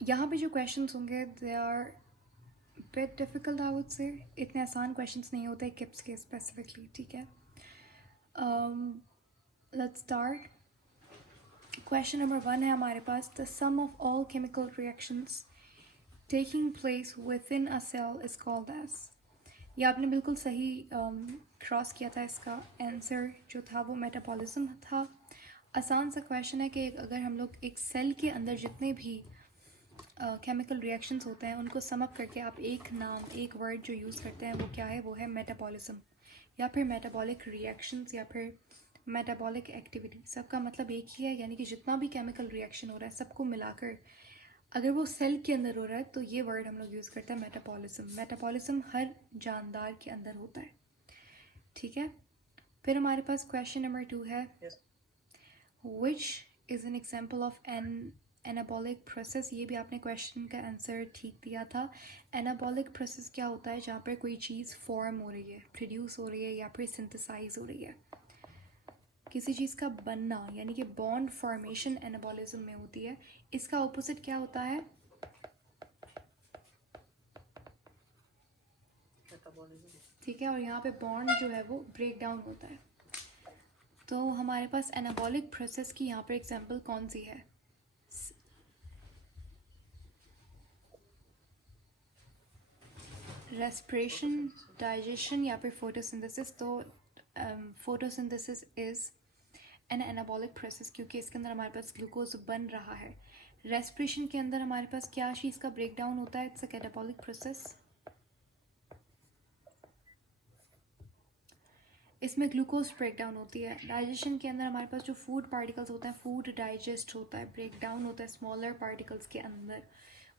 यहाँ पे जो क्वेश्चंस होंगे they are bit difficult I would say, इतने आसान क्वेश्चंस नहीं होते किप्स के स्पेसिफिकली, ठीक है। Let's start. क्वेश्चन नंबर 1 है हमारे पास, the sum of all chemical reactions taking place within a cell is called एज। ये आपने बिल्कुल सही क्रॉस किया था, इसका आंसर जो था वो मेटाबॉलिज्म था। आसान सा क्वेश्चन है कि अगर हम लोग एक सेल के अंदर जितने भी केमिकल रिएक्शंस होते हैं उनको सम अप करके आप एक नाम, एक वर्ड जो यूज़ करते हैं वो क्या है, वो है मेटाबॉलिज्म या फिर मेटाबॉलिक रिएक्शंस या फिर मेटाबॉलिक एक्टिविटी। सबका मतलब एक ही है, यानी कि जितना भी केमिकल रिएक्शन हो रहा है सबको मिलाकर अगर वो सेल के अंदर हो रहा है तो ये वर्ड हम लोग यूज़ करते हैं मेटाबॉलिज्म। मेटाबॉलिज्म हर जानदार के अंदर होता है, ठीक है। फिर हमारे पास क्वेश्चन नंबर 2 है, which is an example of an anabolic process. ये भी आपने क्वेश्चन का आंसर ठीक दिया था। एनाबॉलिक प्रोसेस क्या होता है, जहाँ पर कोई चीज़ फॉर्म हो रही है, प्रोड्यूस हो रही है या फिर सिंथेसाइज हो रही है। किसी चीज़ का बनना यानी कि बॉन्ड फॉर्मेशन एनाबॉलिज्म में होती है। इसका ऑपोजिट क्या होता है, ठीक है। और यहाँ पे बॉन्ड जो है वो ब्रेक डाउन होता है। तो हमारे पास एनाबॉलिक प्रोसेस की यहाँ पर एग्जांपल कौन सी है, रेस्पिरेशन, डाइजेशन या फिर फोटोसिंथेसिस। तो photosynthesis is an anabolic process क्योंकि इसके अंदर हमारे पास ग्लूकोज बन रहा है। रेस्पिरेशन के अंदर हमारे पास क्या चीज़ का ब्रेक डाउन होता है, इट्स अ कैटाबॉलिक प्रोसेस। इसमें ग्लूकोज ब्रेक डाउन होती है। डाइजेशन के अंदर हमारे पास जो फूड पार्टिकल्स होते हैं, फूड डाइजेस्ट होता है, ब्रेक डाउन होता है स्मॉलर पार्टिकल्स के अंदर।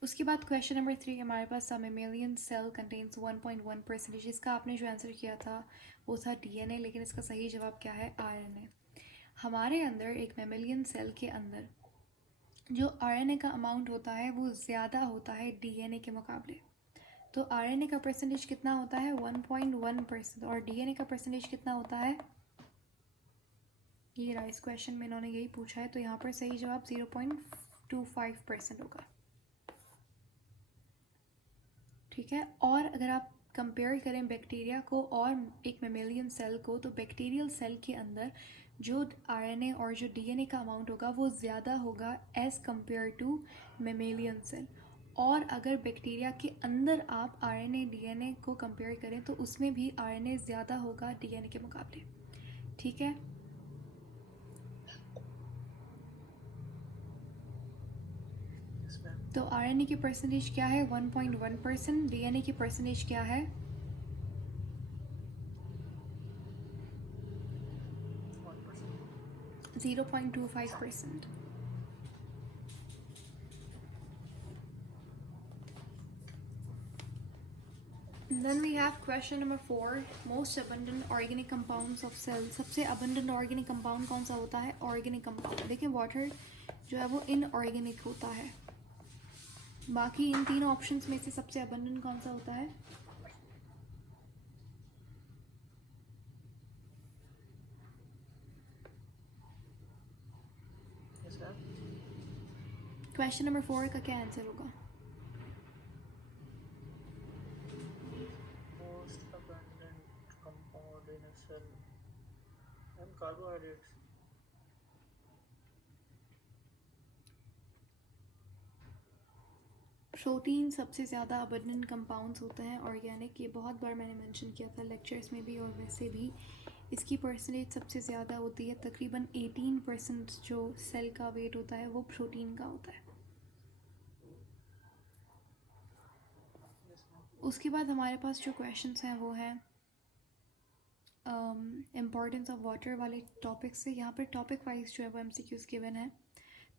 उसके बाद क्वेश्चन नंबर 3 हमारे पास, मेमेलियन सेल कंटेन्स 1.1%। इसका आपने जो आंसर किया था वो था डीएनए, लेकिन इसका सही जवाब क्या है, आरएनए। हमारे अंदर एक मेमेलियन सेल के अंदर जो आरएनए का अमाउंट होता है वो ज़्यादा होता है डीएनए के मुकाबले। तो आरएनए का परसेंटेज कितना होता है, 1.1%। और डीएनए का परसेंटेज कितना होता है, ये रहा, इस क्वेश्चन में इन्होंने यही पूछा है। तो यहाँ पर सही जवाब 0.25% होगा, ठीक है। और अगर आप कंपेयर करें बैक्टीरिया को और एक मेमेलियन सेल को, तो बैक्टीरियल सेल के अंदर जो आरएनए और जो डीएनए का अमाउंट होगा वो ज़्यादा होगा as compare to mammalian cell. और अगर बैक्टीरिया के अंदर आप आरएनए डीएनए को कंपेयर करें तो उसमें भी आरएनए ज़्यादा होगा डीएनए के मुकाबले, ठीक है। तो आरएनए की परसेंटेज क्या है, 1.1%। डीएनए की परसेंटेज क्या है, 0.25%। Then we have question number 4, most abundant organic compounds of cell। सबसे abundant organic compound कौन सा होता है, organic compound। देखिए वाटर जो है वो इनऑर्गेनिक होता है, बाकी इन तीनों ऑप्शंस में से सबसे abundant कौन सा होता है, क्वेश्चन नंबर 4 का क्या आंसर होगा। Most abundant compound in a cell and carbohydrates. Protein सबसे ज़्यादा अबंडेंट कंपाउंड्स होते हैं ऑर्गेनिक। ये बहुत बार मैंने मेंशन किया था लेक्चर्स में भी और वैसे भी। इसकी परसेंटेज सबसे ज़्यादा होती है, तकरीबन 18% जो सेल का वेट होता है वो प्रोटीन का होता है। उसके बाद हमारे पास जो क्वेश्चंस हैं वो हैं इम्पॉर्टेंस ऑफ वाटर वाले टॉपिक से। यहाँ पर टॉपिक वाइज जो है वो MCQs गिवन है।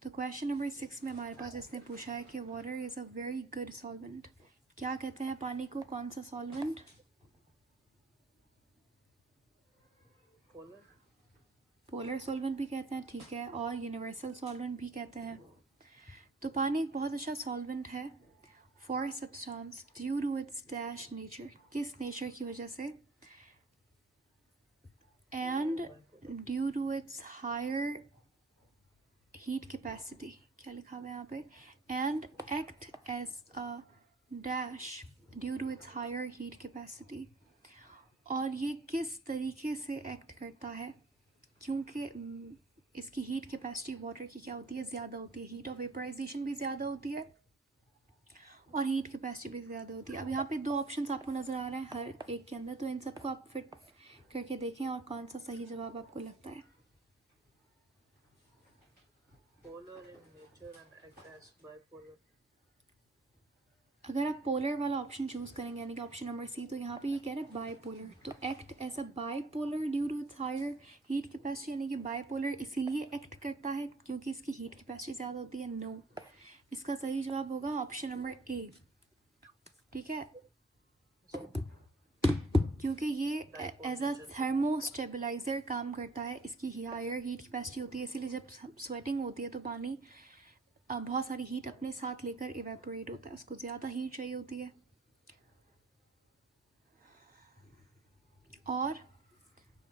तो क्वेश्चन नंबर 6 में हमारे पास इसने पूछा है कि water is a very good solvent. क्या कहते हैं पानी को, कौन सा सॉल्वेंट, Polar. पोलर सॉल्वेंट भी कहते हैं, ठीक है, और यूनिवर्सल सॉल्वेंट भी कहते हैं। तो पानी एक बहुत अच्छा सॉल्वेंट है for substance due to its dash nature, किस नेचर की वजह से, and due to its higher heat capacity, क्या लिखा हुआ है यहाँ पे, and act as a dash due to its higher heat capacity. और ये किस तरीके से एक्ट करता है, क्योंकि इसकी हीट कैपेसिटी वाटर की क्या होती है, ज़्यादा होती है, हीट ऑफ वेपराइजेशन भी ज़्यादा होती है और हीट कैपेसिटी भी ज़्यादा होती है। अब यहाँ पे दो ऑप्शंस आपको नज़र आ रहे हैं हर एक के अंदर, तो इन सबको आप फिट करके देखें और कौन सा सही जवाब आपको लगता है। polar in nature and act as bipolar. अगर आप पोलर वाला ऑप्शन चूज़ करेंगे यानी कि ऑप्शन नंबर सी, तो यहाँ पे ये कह रहे हैं बाईपोलर, तो act as a bipolar due to its higher heat capacity, यानी कि बाईपोलर इसीलिए एक्ट करता है क्योंकि इसकी हीट कैपेसिटी ज़्यादा होती है। नो, इसका सही जवाब होगा ऑप्शन नंबर ए। ठीक है, क्योंकि ये एज अ थर्मोस्टेबलाइज़र काम करता है, इसकी हायर हीट कैपेसिटी होती है, इसीलिए जब स्वेटिंग होती है तो पानी बहुत सारी हीट अपने साथ लेकर इवेपोरेट होता है, उसको ज़्यादा हीट चाहिए होती है। और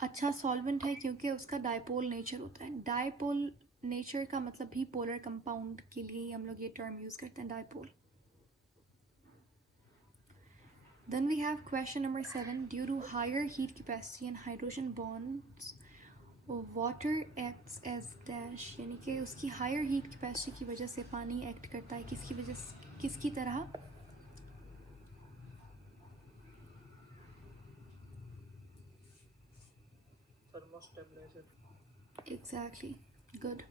अच्छा सॉल्वेंट है क्योंकि उसका डायपोल नेचर होता है। डायपोल नेचर का मतलब भी पोलर कंपाउंड के लिए ही हम लोग ये टर्म यूज़ करते हैं, dipole. Then we have question number 7. Due to higher heat capacity and hydrogen bonds, water acts as dash, यानी कि उसकी हायर हीट कैपेसिटी की वजह से पानी एक्ट करता है किसकी वजह से, किसकी तरह, Thermostabilizer. Exactly, good.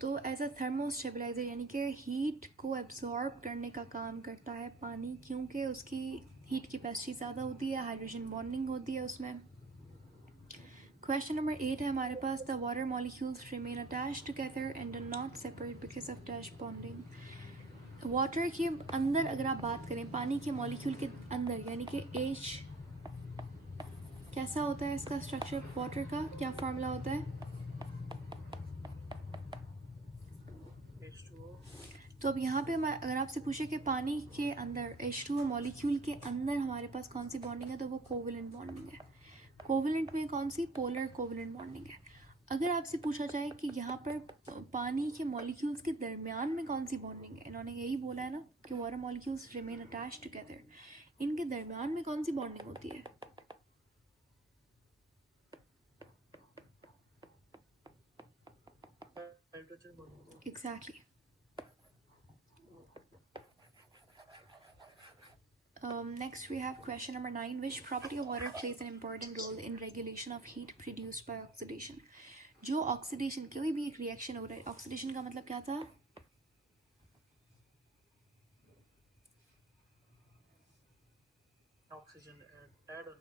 तो एज अ थर्मोस्टेबलाइज़र यानी कि हीट को एब्जॉर्ब करने का काम करता है पानी, क्योंकि उसकी हीट कैपेसिटी ज़्यादा होती है, हाइड्रोजन बॉन्डिंग होती है उसमें। क्वेश्चन नंबर 8 है हमारे पास, the water molecules remain attached together and are not separate because of dash bonding. Water के अंदर अगर आप बात करें, पानी के मॉलिक्यूल के अंदर, यानी कि H कैसा होता है इसका स्ट्रक्चर, वाटर का क्या फार्मूला होता है, H2O. तो अब यहाँ पे अगर आपसे पूछे कि पानी के अंदर H2O मॉलिक्यूल के अंदर हमारे पास कौन सी बॉन्डिंग है, तो वो कोवेलेंट बॉन्डिंग है। कोवेलेंट में कौन सी, पोलर कोवेलेंट बॉन्डिंग है। अगर आपसे पूछा जाए कि यहाँ पर पानी के मॉलिक्यूल्स के दरमियान में कौन सी बॉन्डिंग है, इन्होंने यही बोला है ना कि water molecules remain attached together, इनके दरमियान में कौन सी बॉन्डिंग होती है, Hydrogen bonding. Exactly. Next we have question number 9. Which property of water plays an important role in regulation of heat produced by oxidation? जो ऑक्सीडेशन, कोई भी एक रिएक्शन हो रहा है, ऑक्सीडेशन का मतलब क्या था, Oxygen add on.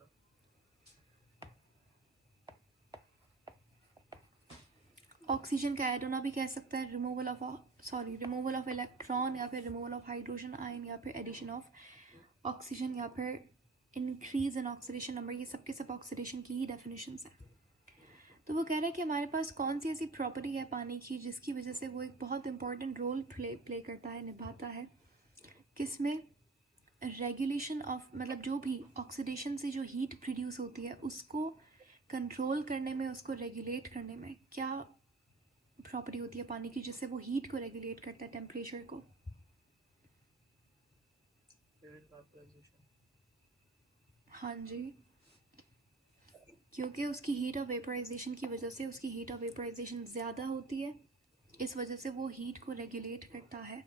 ऑक्सीजन का ऐड होना भी कह सकता है, रिमूवल ऑफ इलेक्ट्रॉन, या फिर रिमूवल ऑफ हाइड्रोजन आयन, या फिर एडिशन ऑफ ऑक्सीजन, या फिर इंक्रीज इन ऑक्सीडेशन नंबर, ये सब के सब ऑक्सीडेशन की ही डेफिनेशंस हैं। तो वो कह रहा है कि हमारे पास कौन सी ऐसी प्रॉपर्टी है पानी की जिसकी वजह से वो एक बहुत इंपॉर्टेंट रोल प्ले करता है, निभाता है, किसमें, रेगुलेशन ऑफ, मतलब जो भी ऑक्सीडेशन से जो हीट प्रोड्यूस होती है उसको कंट्रोल करने में, उसको रेगुलेट करने में क्या प्रॉपर्टी होती है पानी की जिससे वो हीट को रेगुलेट करता है, टेम्परेचर को। Vaporization. हाँ जी, क्योंकि उसकी हीट ऑफ वेपराइजेशन की वजह से, उसकी हीट ऑफ वेपराइजेशन ज़्यादा होती है, इस वजह से वो हीट को रेगुलेट करता है।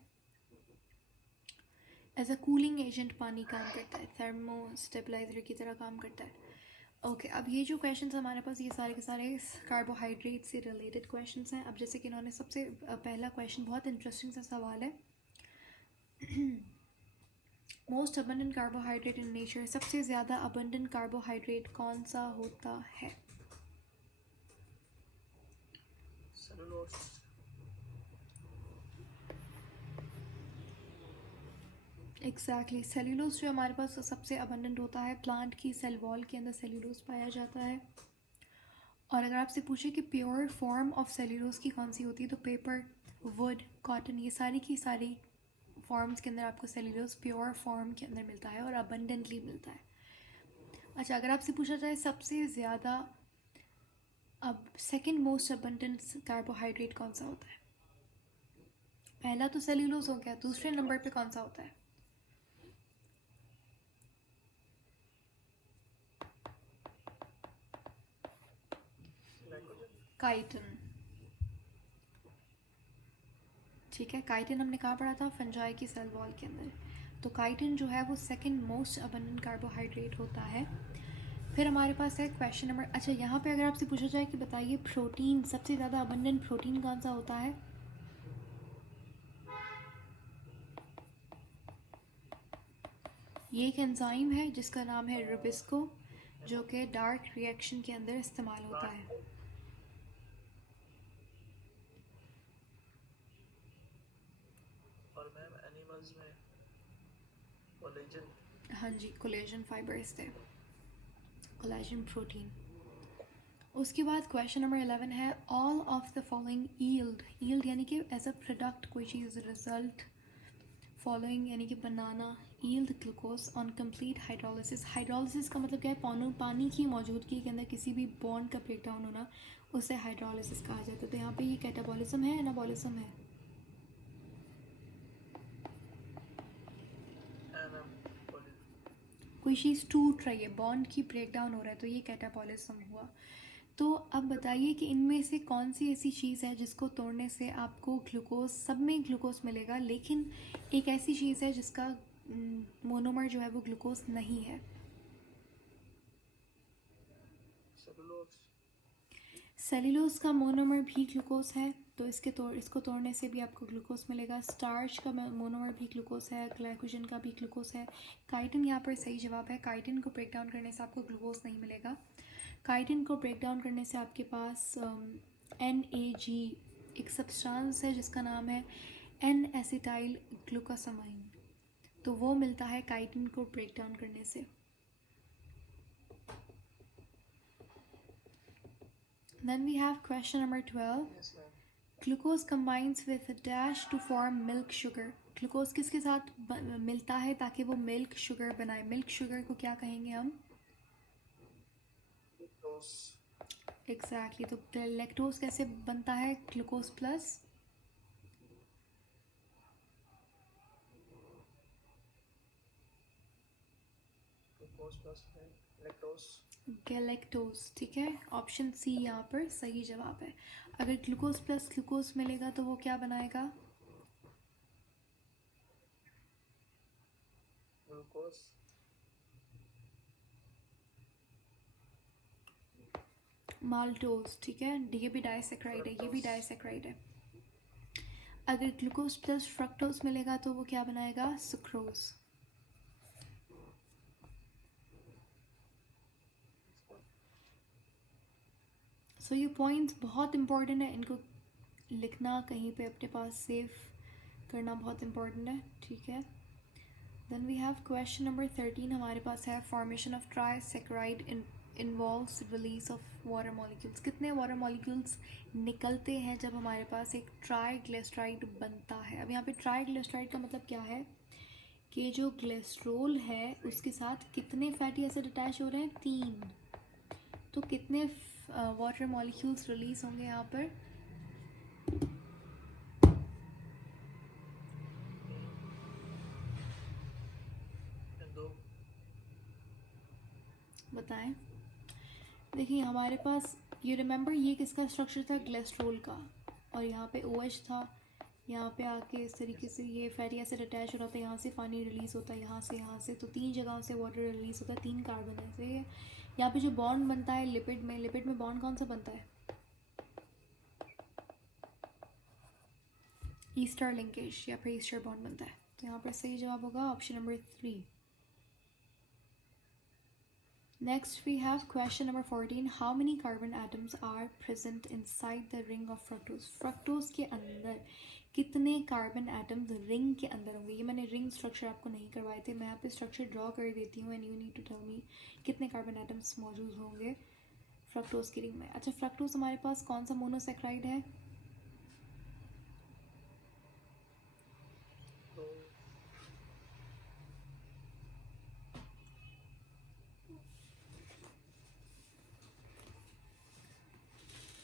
एज अ कूलिंग एजेंट पानी काम करता है, थर्मोस्टेबलाइजर की तरह काम करता है। ओके, अब ये जो क्वेश्चंस हमारे पास, ये सारे के सारे कार्बोहाइड्रेट से रिलेटेड क्वेश्चंस हैं। अब जैसे कि इन्होंने सबसे पहला क्वेश्चन बहुत इंटरेस्टिंग सा सवाल है, most abundant carbohydrate in nature, सबसे ज़्यादा अबंडेंट कार्बोहाइड्रेट कौन सा होता है, Cellulose. एग्जैक्टली, सेल्यूलोज जो हमारे पास सबसे अबंडेंट होता है, प्लांट की सेल वॉल के अंदर सेल्यूलोज पाया जाता है। और अगर आपसे पूछे कि प्योर फॉर्म ऑफ सेल्यूलोज की कौन सी होती है, तो पेपर, वुड, कॉटन, ये सारी की सारी फॉर्म्स के अंदर आपको सेल्यूलोज प्योर फॉर्म के अंदर मिलता है और अबंडेंटली मिलता है। अच्छा, अगर आपसे पूछा जाए सबसे ज़्यादा, अब सेकंड मोस्ट अबंडेंट कार्बोहाइड्रेट कौन सा होता है, पहला तो सेल्यूलोज हो गया, दूसरे नंबर पे कौन सा होता है? ग्लाइकोजन। काइटिन। ठीक है, काइटिन हमने कहाँ पढ़ा था? फंजाई की सेल वॉल के अंदर। तो काइटिन जो है वो सेकंड मोस्ट अबंडेंट कार्बोहाइड्रेट होता है। फिर हमारे पास है क्वेश्चन नंबर, अच्छा यहाँ पे अगर आपसे पूछा जाए कि बताइए प्रोटीन, सबसे ज़्यादा अबंडेंट प्रोटीन कौन सा होता है? ये एक एंजाइम है जिसका नाम है रुबिस्को, जो कि डार्क रिएक्शन के अंदर इस्तेमाल होता है। और मैम एनिमल्स में कोलेजन। हाँ जी, कोलेजन फाइबर्स थे, कोलेजन प्रोटीन। उसके बाद क्वेश्चन नंबर 11 है all of the following yield, yield यानी कि एज अ प्रोडक्ट कोई चीज़, रिजल्ट, फॉलोइंग यानी कि बनाना, yield glucose on complete hydrolysis. Hydrolysis का मतलब क्या है? पानी की मौजूदगी के अंदर किसी भी बॉन्ड का ब्रेक डाउन होना, उसे हाइड्रोलिसिस कहा जाता है। तो यहाँ पे ये कैटाबॉलिज्म है, एनाबॉलिज्म है? मैम कोई चीज़ टूट रही है, बॉन्ड की ब्रेक डाउन हो रहा है, तो ये कैटाबॉलिज्म हुआ। तो अब बताइए कि इनमें से कौन सी ऐसी चीज़ है जिसको तोड़ने से आपको ग्लूकोज, सब में ग्लूकोज मिलेगा, लेकिन एक ऐसी चीज़ है जिसका मोनोमर जो है वो ग्लूकोज नहीं है? सेलुलोज। सेल्यूलोज का मोनोमर भी ग्लूकोज है, तो इसको तोड़ने से भी आपको ग्लूकोज मिलेगा। स्टार्च का मोनोमर भी ग्लूकोज है, ग्लाइकोजन का भी ग्लूकोज है। काइटिन यहाँ पर सही जवाब है, काइटिन को ब्रेक डाउन करने से आपको ग्लूकोज नहीं मिलेगा। काइटिन को ब्रेक डाउन करने से आपके पास NAG एक सब्सटेंस है जिसका नाम है एन एसिटाइल ग्लूकोसामाइन, तो वो मिलता है काइटिन को ब्रेक डाउन करने से। Then we have question number 12. Yes ma'am. Glucose combines with a dash to form milk sugar. Glucose किसके साथ मिलता है ताकि वो मिल्क शुगर बनाए? मिल्क शुगर को क्या कहेंगे हम? लैक्टोज। एग्जैक्टली। तो लैक्टोज कैसे बनता है? Glucose plus glucose plus lactose. Galactose. ठीक है, ऑप्शन सी यहाँ पर सही जवाब है। अगर ग्लूकोज प्लस ग्लूकोज मिलेगा तो वो क्या बनाएगा? ग्लूकोज। माल्टोज। ठीक है, ये भी डाइसेक्राइड है, ये भी डाइसेक्राइड है। अगर ग्लूकोज प्लस फ्रक्टोज मिलेगा तो वो क्या बनाएगा? सुक्रोज। सो ये पॉइंट्स बहुत इंपॉर्टेंट है, इनको लिखना कहीं पे अपने पास सेव करना बहुत इंपॉर्टेंट है। ठीक है, then we have question number 13 हमारे पास है formation of trisaccharide involves release of water molecules. कितने वाटर मॉलिक्यूल्स निकलते हैं जब हमारे पास एक ट्राइग्लिसराइड बनता है? अब यहाँ पे ट्राइग्लिसराइड का मतलब क्या है कि जो ग्लिसरॉल है उसके साथ कितने फैटी एसिड अटैच हो रहे हैं? 3। तो कितने वाटर मॉलिक्यूल्स रिलीज होंगे यहाँ पर? दो। बताएं। देखिए हमारे पास, ये रिमेंबर ये किसका स्ट्रक्चर था? ग्लिसरॉल का। और यहाँ पे OH था, यहाँ पे आके इस तरीके से ये फैटी एसिड अटैच हो रहा था, यहाँ से पानी रिलीज होता है, यहाँ से, तो 3 जगहों से वाटर रिलीज होता है, 3 कार्बन है। सही है। यहाँ पे जो बॉन्ड बनता है लिपिड में बॉन्ड कौन सा बनता है? ईस्टर लिंकेज या फिर ईस्टर बॉन्ड बनता है। तो यहाँ पर सही जवाब होगा option number 3। Next we have question number 14. How many carbon atoms are present inside the ring of fructose? Fructose के अंदर कितने कार्बन एटम्स रिंग के अंदर होंगे? ये मैंने रिंग स्ट्रक्चर आपको नहीं करवाए थे, मैं यहाँ पे स्ट्रक्चर ड्रॉ कर देती हूँ and you need to tell me कितने कार्बन एटम्स मौजूद होंगे फ्रक्टोज की रिंग में। अच्छा, फ्रक्टोज हमारे पास कौन सा मोनोसेक्राइड है? दो।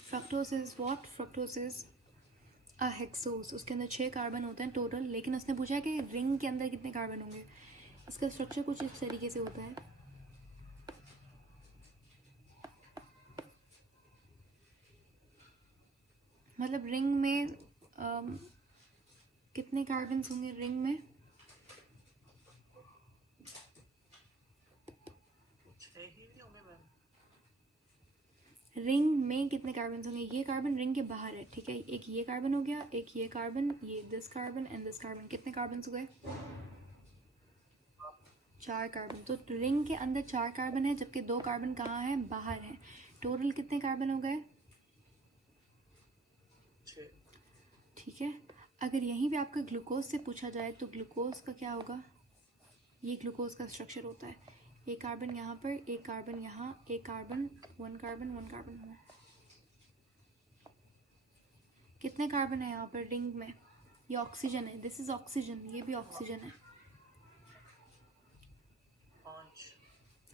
Fructose is what? Fructose is hexose, उसके अंदर 6 कार्बन होते हैं टोटल, लेकिन उसने पूछा है कि रिंग के अंदर कितने कार्बन होंगे। इसका स्ट्रक्चर कुछ इस तरीके से होता है। मतलब रिंग में कितने कार्बन्स होंगे रिंग में? 6 ही नहीं होंगे मैम? रिंग में कितने कार्बन होंगे? ये कार्बन रिंग के बाहर है, ठीक है। एक ये कार्बन हो गया, एक ये कार्बन, ये this carbon and this carbon. कितने कार्बन हो गए? 4 कार्बन। तो रिंग के अंदर 4 कार्बन है, जबकि 2 कार्बन कहाँ हैं? बाहर हैं। टोटल कितने कार्बन हो गए? 6। ठीक है। अगर यहीं पे आपका ग्लूकोज से पूछा जाए तो ग्लूकोज का क्या होगा? ये ग्लूकोज का स्ट्रक्चर होता है। एक कार्बन यहाँ पर, एक कार्बन यहाँ, एक carbon, one carbon, one carbon. कितने कार्बन है यहाँ पर रिंग में? ये ऑक्सीजन है, दिस इज ऑक्सीजन, ये भी ऑक्सीजन है, 5।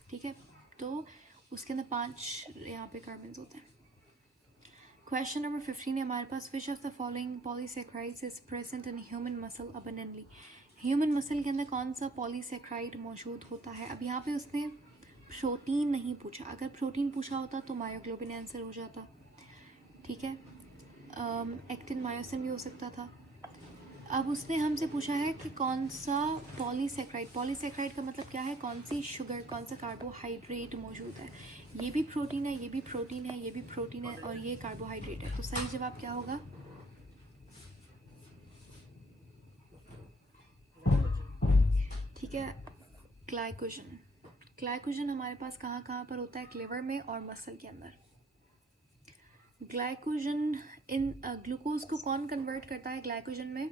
ठीक है। तो उसके अंदर 5 यहाँ पे कार्बन होते हैं। क्वेश्चन नंबर 15 है हमारे पास, which of the following polysaccharides is present in human muscle abundantly. Human muscle के अंदर कौन सा पॉलीसेक्राइड मौजूद होता है? अब यहाँ पे उसने प्रोटीन नहीं पूछा, अगर प्रोटीन पूछा होता तो मायोग्लोबिन आंसर हो जाता, ठीक है। एक्टिन मायोसिन भी हो सकता था। अब उसने हमसे पूछा है कि कौन सा पॉलीसेक्राइड, पॉलीसेक्राइड का मतलब क्या है? कौन सी शुगर, कौन सा कार्बोहाइड्रेट मौजूद है। ये भी प्रोटीन है, ये भी प्रोटीन है, ये भी प्रोटीन है, और ये कार्बोहाइड्रेट है। तो सही जवाब क्या होगा? ठीक है, ग्लाइकोजन। ग्लाइकोजन हमारे पास कहाँ कहाँ पर होता है? लिवर में और मसल के अंदर। ग्लाइकोजन इन ग्लूकोज को कौन कन्वर्ट करता है ग्लाइकोजन में?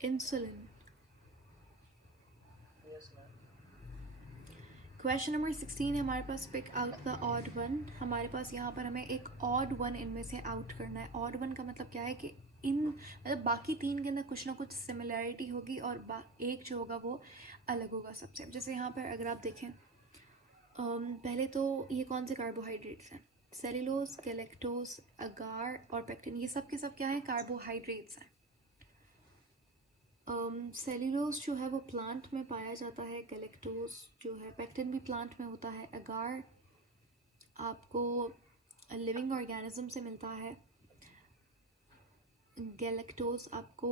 Insulin. Yes ma'am. Question number 16 है हमारे पास, pick out the odd one. हमारे पास यहाँ पर हमें एक ऑड वन इनमें से आउट करना है। ऑड वन का मतलब क्या है कि इन मतलब बाकी 3 के अंदर कुछ ना कुछ सिमिलैरिटी होगी और एक जो होगा वो अलग होगा सबसे। जैसे यहाँ पर अगर आप देखें, पहले तो ये कौन से कार्बोहाइड्रेट्स हैं? सेल्यूलोज, गैलेक्टोज, अगार और पेक्टिन। ये सब के सब क्या है? कार्बोहाइड्रेट्स हैं। सेल्यूलोज जो है वो प्लांट में पाया जाता है, गैलेक्टोज जो है, पेक्टिन भी प्लांट में होता है, अगार आपको लिविंग ऑर्गेनिज्म से मिलता है, गैलेक्टोज आपको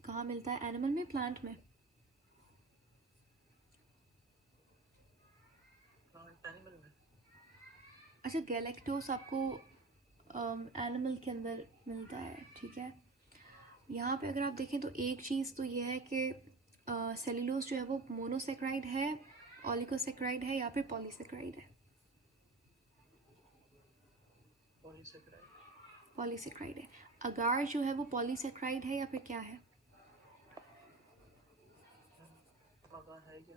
कहाँ मिलता है? एनिमल में, प्लांट में? एनिमल में। अच्छा, गैलेक्टोज आपको एनिमल के अंदर मिलता है, ठीक है। यहाँ पे अगर आप देखें तो एक चीज़ तो ये है कि सेल्यूलोज जो है वो मोनोसेक्राइड है, ऑलिगोसेक्राइड है या फिर पॉलीसेक्राइड है? पॉलीसेक्राइड। पॉलीसेक्राइड है। अगार जो है वो पॉलीसेक्राइड है या फिर क्या है? अगार है क्या?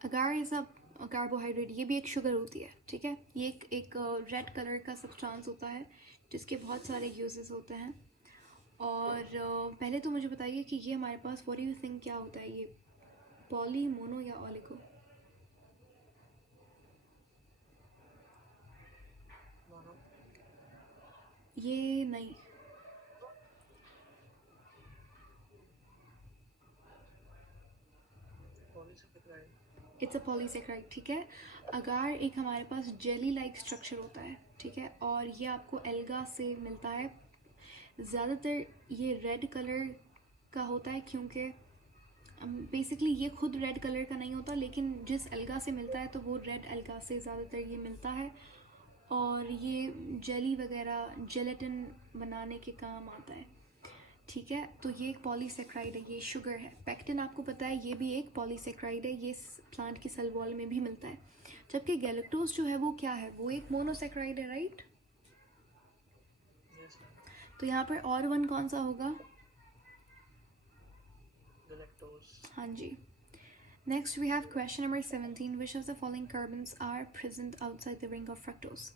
अगार इज अ कार्बोहाइड्रेट, ये भी एक शुगर होती है, ठीक है। ये एक रेड कलर का सब्सटेंस होता है जिसके बहुत सारे यूजेस होते हैं। और पहले तो मुझे बताइए कि ये हमारे पास व्हाट डू यू थिंक क्या होता है? ये पॉली, मोनो या ऑलिगो? मोनो। ये नहीं, पॉलीसेक्राइड। इट्स अ पॉलीसेक्राइड, ठीक है। अगार एक हमारे पास जेली लाइक स्ट्रक्चर होता है, ठीक है, और ये आपको एल्गा से मिलता है। ज़्यादातर ये रेड कलर का होता है, क्योंकि बेसिकली ये खुद रेड कलर का नहीं होता, लेकिन जिस एल्गा से मिलता है तो वो रेड एल्गा से ज़्यादातर ये मिलता है, और ये जेली वगैरह, जेलेटिन बनाने के काम आता है, ठीक है। तो ये एक पॉलीसेक्राइड है, ये शुगर है। पेक्टिन आपको पता है ये भी एक पॉलीसेक्राइड है, ये प्लांट की सेल वॉल में भी मिलता है। जबकि गैलेक्टोज जो है वो क्या है? वो एक मोनोसेक्राइड है, राइट। Yes ma'am. तो यहाँ पर और वन कौन सा होगा? गैलेक्टोज। हाँ जी। Next we have question number 17, which of the following carbons are present outside the ring of fructose.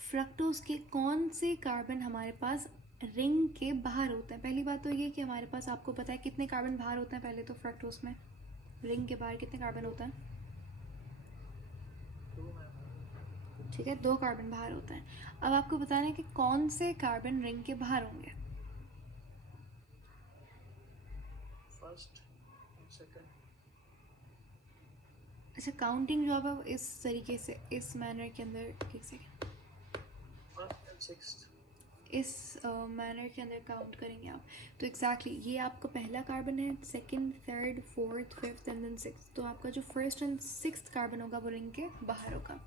Fructose के कौन से कार्बन हमारे पास रिंग के बाहर होते हैं। पहली बात तो ये कि हमारे पास, आपको पता है कितने कार्बन बाहर होते हैं पहले तो फ्रक्टोज में, रिंग के बाहर कितने कार्बन होते हैं? 2 मैम। ठीक है, 2 कार्बन बाहर होते हैं। अब आपको बताना है कि कौन से कार्बन रिंग के बाहर होंगे। First and second. अच्छा, काउंटिंग जो आप इस तरीके से, इस मैनर के अंदर, एक सेकेंड, फर्स्ट एंड सिक्स्थ। इस मैनर के अंदर काउंट करेंगे आप, तो एग्जैक्टली ये आपका पहला कार्बन है, second, third, fourth, fifth and then sixth. तो आपका जो फर्स्ट एंड सिक्स्थ कार्बन होगा वो रिंग के बाहर होगा।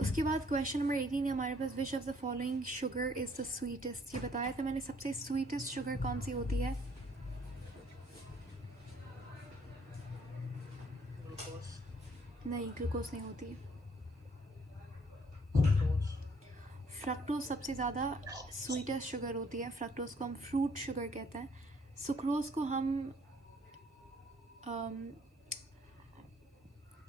उसके बाद क्वेश्चन नंबर 18 है हमारे पास, which of the following sugar is the sweetest. ये बताया था मैंने, सबसे स्वीटेस्ट शुगर कौन सी होती है? ग्लूकोज। नहीं, ग्लूकोज नहीं होती है। सुक्रोज। फ्रक्टोज सबसे ज़्यादा स्वीटेस्ट शुगर होती है। फ्रक्टोज को हम फ्रूट शुगर कहते हैं। सुक्रोज को हम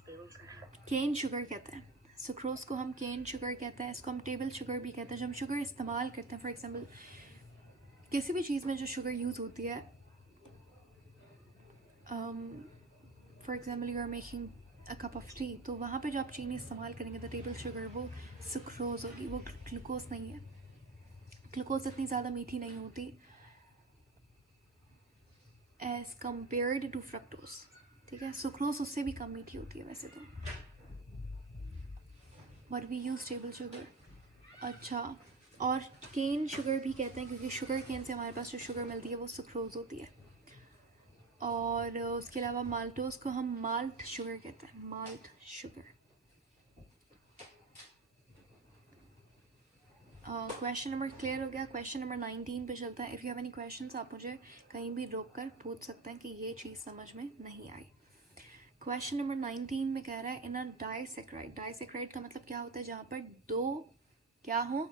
टेबल शुगर। केन शुगर कहते हैं। सुक्रोज को हम केन शुगर कहते हैं। इसको हम टेबल शुगर भी कहते हैं। जब हम शुगर इस्तेमाल करते हैं, फॉर एग्जांपल किसी भी चीज़ में जो शुगर यूज़ होती है, for example you are making a cup of tea, तो वहाँ पे जो आप चीनी इस्तेमाल करेंगे द टेबल शुगर, वो सुक्रोज होगी, वो ग्लूकोज नहीं है। ग्लूकोज इतनी ज़्यादा मीठी नहीं होती एज कम्पेयर्ड टू फ्रक्टोज। ठीक है, सुक्रोज उससे भी कम मीठी होती है वैसे तो, but we use table sugar. अच्छा, और केन शुगर भी कहते हैं क्योंकि शुगर केन से हमारे पास जो शुगर मिलती है वो सुक्रोज होती है। और उसके अलावा माल्टोज को हम माल्ट शुगर कहते हैं, malt sugar. Question number clear हो गया। क्वेश्चन नंबर 19 पे चलता है। If you have any questions आप मुझे कहीं भी रोक कर पूछ सकते हैं कि ये चीज़ समझ में नहीं आई। क्वेश्चन नंबर 19 में कह रहा है, इन अ डाइसेक्राइड, डाइसेक्राइड का मतलब क्या होता है? जहाँ पर 2 क्या हो?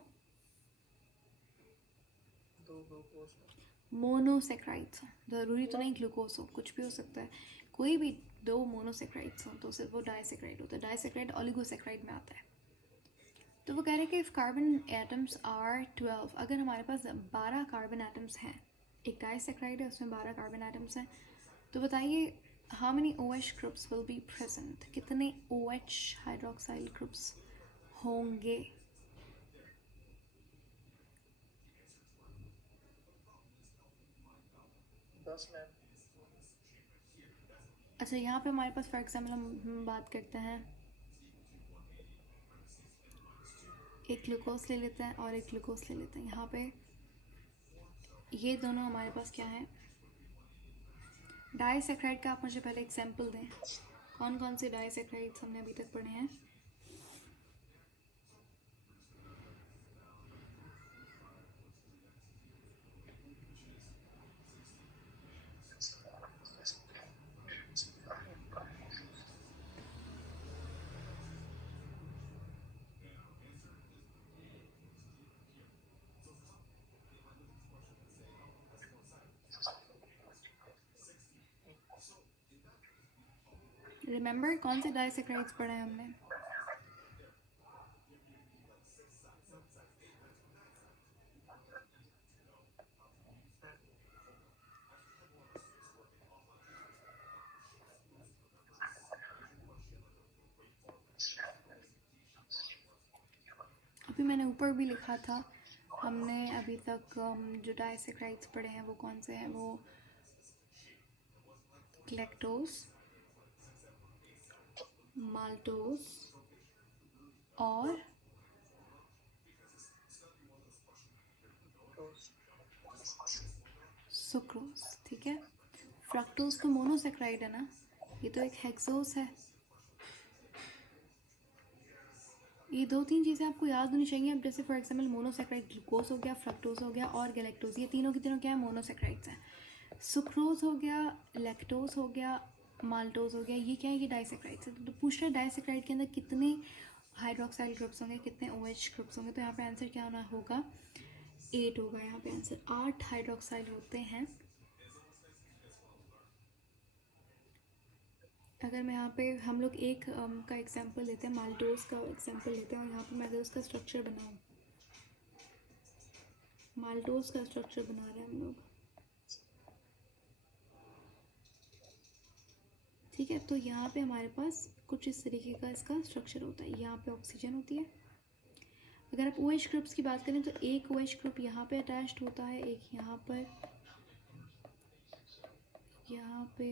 2 ग्लूकोज। मोनोसेक्राइड्स हो। ज़रूरी तो नहीं ग्लूकोज हो, कुछ भी हो सकता है। कोई भी 2 मोनोसेक्राइड्स हो तो सिर्फ वो डाइसेक्राइड होता है। डाइसेक्राइड ओलिगोसेक्राइड में आता है। तो वो कह रहे हैं कि इफ़ कार्बन एटम्स आर 12, अगर हमारे पास 12 कार्बन एटम्स हैं, एक डाइसेक्राइड है उसमें 12 कार्बन एटम्स हैं, तो बताइए how many OH groups will be present, कितने OH हाइड्रोक्साइल ग्रुप्स होंगे? दस मैम। अच्छा, यहाँ पे हमारे पास फॉर एग्जाम्पल हम बात करते हैं, एक ग्लूकोज ले लेते हैं और एक ग्लूकोज ले लेते हैं। यहाँ पे ये दोनों हमारे पास क्या है? डाइसेक्राइड का आप मुझे पहले एग्जाम्पल दें, कौन कौन से डाइसेक्राइड्स हमने अभी तक पढ़े हैं? रिमेंबर कौन से डाइसेक्राइड्स पढ़े हैं हमने? अभी मैंने ऊपर भी लिखा था, हमने अभी तक जो डाइसेक्राइड्स पढ़े हैं वो कौन से हैं? वो लैक्टोज, माल्टोज और सुक्रोज। ठीक है, फ्रक्टोज तो मोनोसेक्राइड है ना, ये तो एक हेक्सोस है। ये 2-3 चीज़ें आपको याद होनी चाहिए। अब जैसे फॉर एग्जांपल मोनोसेक्राइड ग्लूकोज हो गया, फ्रक्टोज हो गया और गैलेक्टोज, ये तीनों की तीनों क्या है? मोनोसेक्राइड्स हैं। सुक्रोज हो गया, लैक्टोज हो गया, माल्टोज हो गया, ये क्या है? ये डाइसेक्राइड्स है। तो पूछ रहे डाइसेक्राइड के अंदर कितने हाइड्रोक्साइल ग्रुप्स होंगे, कितने OH ग्रुप्स होंगे? तो यहाँ पे आंसर क्या होना होगा? 8 होगा। यहाँ पे आंसर 8 हाइड्रोक्साइल होते हैं। अगर मैं यहाँ पे, हम लोग एक का एग्जांपल लेते हैं, माल्टोज का एग्जांपल लेते हैं, और यहाँ पे मैं अगर उसका स्ट्रक्चर बनाऊँ, माल्टोज का स्ट्रक्चर बना रहे हैं हम लोग। ठीक है, तो यहाँ पे हमारे पास कुछ इस तरीके का इसका स्ट्रक्चर होता है। यहाँ पे ऑक्सीजन होती है। अगर आप OH ग्रुप्स की बात करें तो एक OH ग्रुप यहाँ पे अटैच्ड होता है, एक यहाँ पर, यहाँ पे,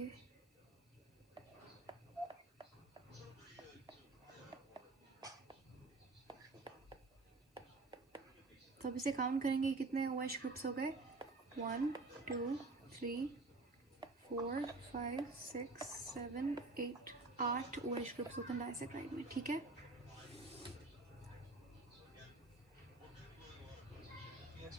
तो अब इसे काउंट करेंगे कितने OH ग्रुप्स हो गए। 1 2 3 4 5 6 7 8 8 OH ग्रुप्स होते हैं डाइसैक्राइड में। ठीक है, Yes.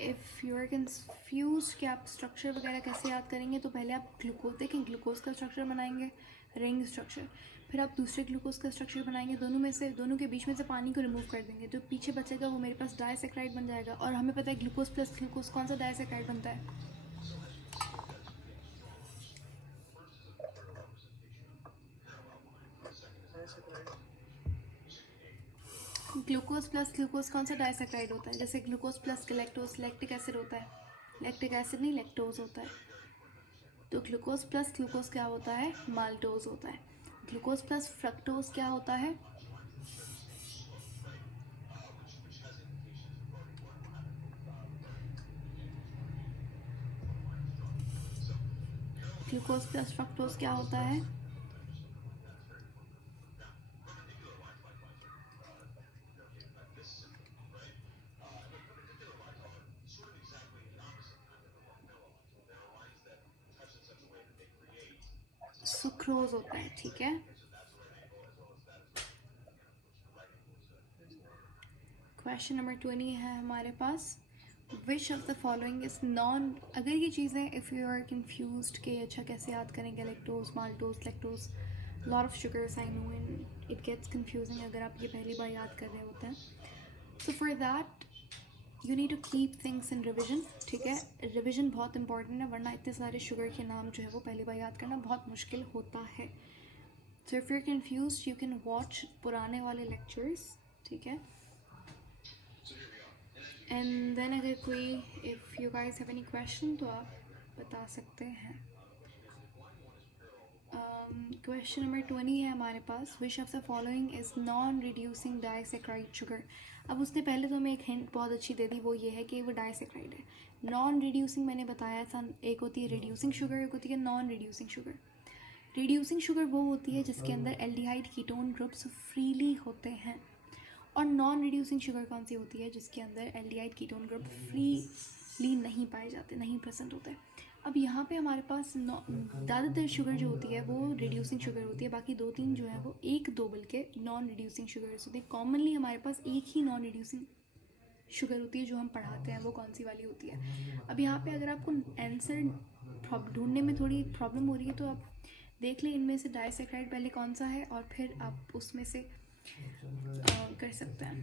If you are confuse कि आप स्ट्रक्चर वगैरह कैसे याद करेंगे, तो पहले आप ग्लूकोज देखें, ग्लूकोज का स्ट्रक्चर बनाएंगे, रिंग स्ट्रक्चर। फिर आप दूसरे ग्लूकोज का स्ट्रक्चर बनाएंगे, दोनों के बीच में से पानी को रिमूव कर देंगे, जो पीछे बचेगा वो मेरे पास डाइसैक्राइड बन जाएगा। और हमें पता है ग्लूकोज प्लस ग्लूकोज कौन सा डाइसैक्राइड बनता है। Disaccharide. ग्लूकोज प्लस ग्लूकोज कौन सा डाइसैक्राइड होता है। जैसे glucose plus galactose lactic acid होता है, लैक्टिक एसिड नहीं लैक्टोज होता है। तो ग्लूकोज प्लस ग्लूकोज क्या होता है, माल्टोज होता है। ग्लूकोज प्लस फ्रक्टोज क्या होता है, ग्लूकोज प्लस फ्रक्टोज क्या होता है, सुक्रोज होता है। ठीक है, क्वेश्चन नंबर 20 है हमारे पास, which of the following is non. अगर ये चीज़ें इफ़ यू आर कन्फ्यूज्ड कि अच्छा कैसे याद करेंगे lactose maltose lactose, lot of sugars I know and it gets confusing अगर आप ये पहली बार याद कर रहे होते हैं। So for that you need to keep things in revision. ठीक है, रिविजन बहुत इंपॉर्टेंट है, वरना इतने सारे शुगर के नाम जो है वो पहली बार याद करना बहुत मुश्किल होता है। So if you are confuse you can watch पुराने वाले लेक्चर्स। ठीक है, एंड देन अगर कोई if you guys have any question तो आप बता सकते हैं। क्वेश्चन नंबर 20 है हमारे पास, which of the following is non reducing disaccharide sugar. अब उसने पहले तो हमें एक हिंट बहुत अच्छी दे दी, वो ये है कि वो डाइसैक्राइड है। नॉन रिड्यूसिंग मैंने बताया था, एक होती है रिड्यूसिंग शुगर, एक होती है non reducing sugar. Reducing sugar वो होती है जिसके अंदर एल्डिहाइड कीटोन ग्रुप्स फ्रीली होते हैं, और नॉन रिड्यूसिंग शुगर कौन सी होती है जिसके अंदर एल्डिहाइड कीटोन ग्रुप फ्रीली नहीं पाए जाते, नहीं प्रेजेंट होते। अब यहाँ पे हमारे पास ज़्यादातर शुगर जो होती है वो रिड्यूसिंग शुगर होती है, बाकी 2-3 जो है वो 1-2 बल्कि नॉन रिड्यूसिंग शुगर्स होती है। कॉमनली हमारे पास एक ही नॉन रिड्यूसिंग शुगर होती है जो हम पढ़ाते हैं, वो कौन सी वाली होती है। अब यहाँ पे अगर आपको आंसर ढूंढने में थोड़ी प्रॉब्लम हो रही है तो आप देख लें इनमें से डाइसैक्राइड पहले कौन सा है, और फिर आप उसमें से कर सकते हैं।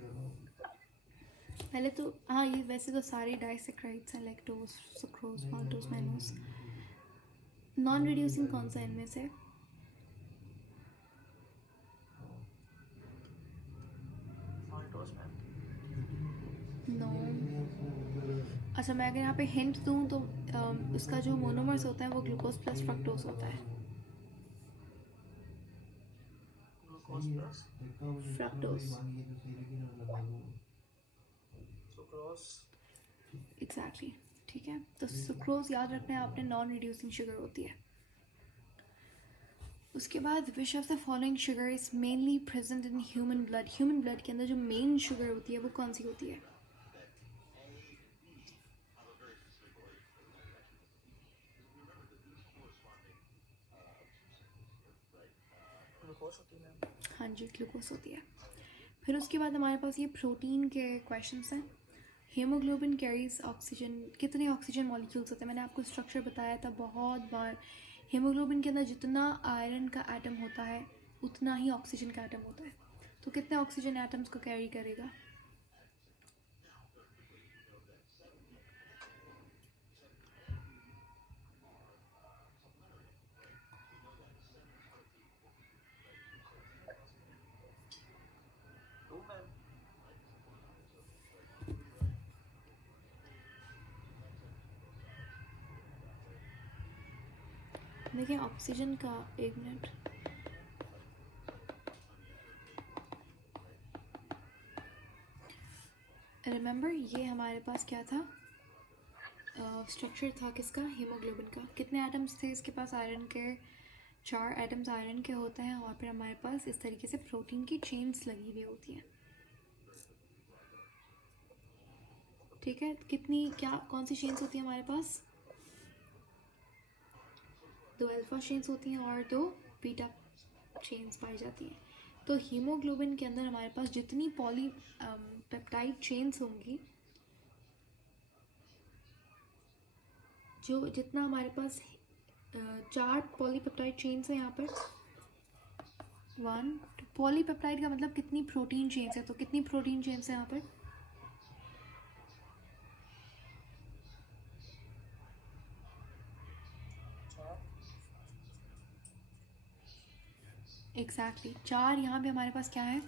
पहले तो हाँ, ये वैसे तो सारे डाइसैक्राइड्स हैं, lactose sucrose maltose mannose. Non reducing कौन सा इनमें से, Maltose, ma'am. नो। अच्छा, मैं अगर यहाँ पे हिंट दूँ तो उसका जो मोनोमर्स होता है वो ग्लूकोज प्लस फ्रक्टोज होता है। Glucose plus fructose, sucrose. Exactly. ठीक है, तो सुक्रोज याद रखना है आपने, नॉन रिड्यूसिंग शुगर होती है। उसके बाद विच of the following sugar is mainly present in human blood. Human blood के अंदर जो मेन शुगर होती है वो कौन सी होती है, Glucose होती है, ma'am. हाँ जी ग्लूकोज होती है। फिर उसके बाद हमारे पास ये प्रोटीन के क्वेश्चंस हैं। हीमोग्लोबिन कैरीज ऑक्सीजन, कितने ऑक्सीजन मॉलिक्यूल्स होते हैं, मैंने आपको स्ट्रक्चर बताया था बहुत बार। हीमोग्लोबिन के अंदर जितना आयरन का एटम होता है उतना ही ऑक्सीजन का एटम होता है, तो कितने ऑक्सीजन एटम्स को कैरी करेगा, Two, ma'am. देखिए ऑक्सीजन का, एक मिनट, रिमेंबर ये हमारे पास क्या था, स्ट्रक्चर था किसका, हीमोग्लोबिन का। कितने एटम्स थे इसके पास आयरन के, 4 एटम्स आयरन के होते हैं, और फिर हमारे पास इस तरीके से प्रोटीन की चेन्स लगी हुई होती हैं। ठीक है, कितनी, क्या, कौन सी चेन्स होती हैं हमारे पास, 2 अल्फा चेन्स होती हैं और 2 बीटा चेन्स पाई जाती हैं। तो हीमोग्लोबिन के अंदर हमारे पास जितनी पॉली पेप्टाइड चेन्स होंगी, जो जितना हमारे पास 4 पॉलीपेप्टाइड चेन्स हैं यहाँ पर, 1 पॉलीपेप्टाइड का मतलब कितनी प्रोटीन चेन्स है, तो कितनी प्रोटीन चेन्स है यहाँ पर, 4 यहाँ पे हमारे पास क्या है,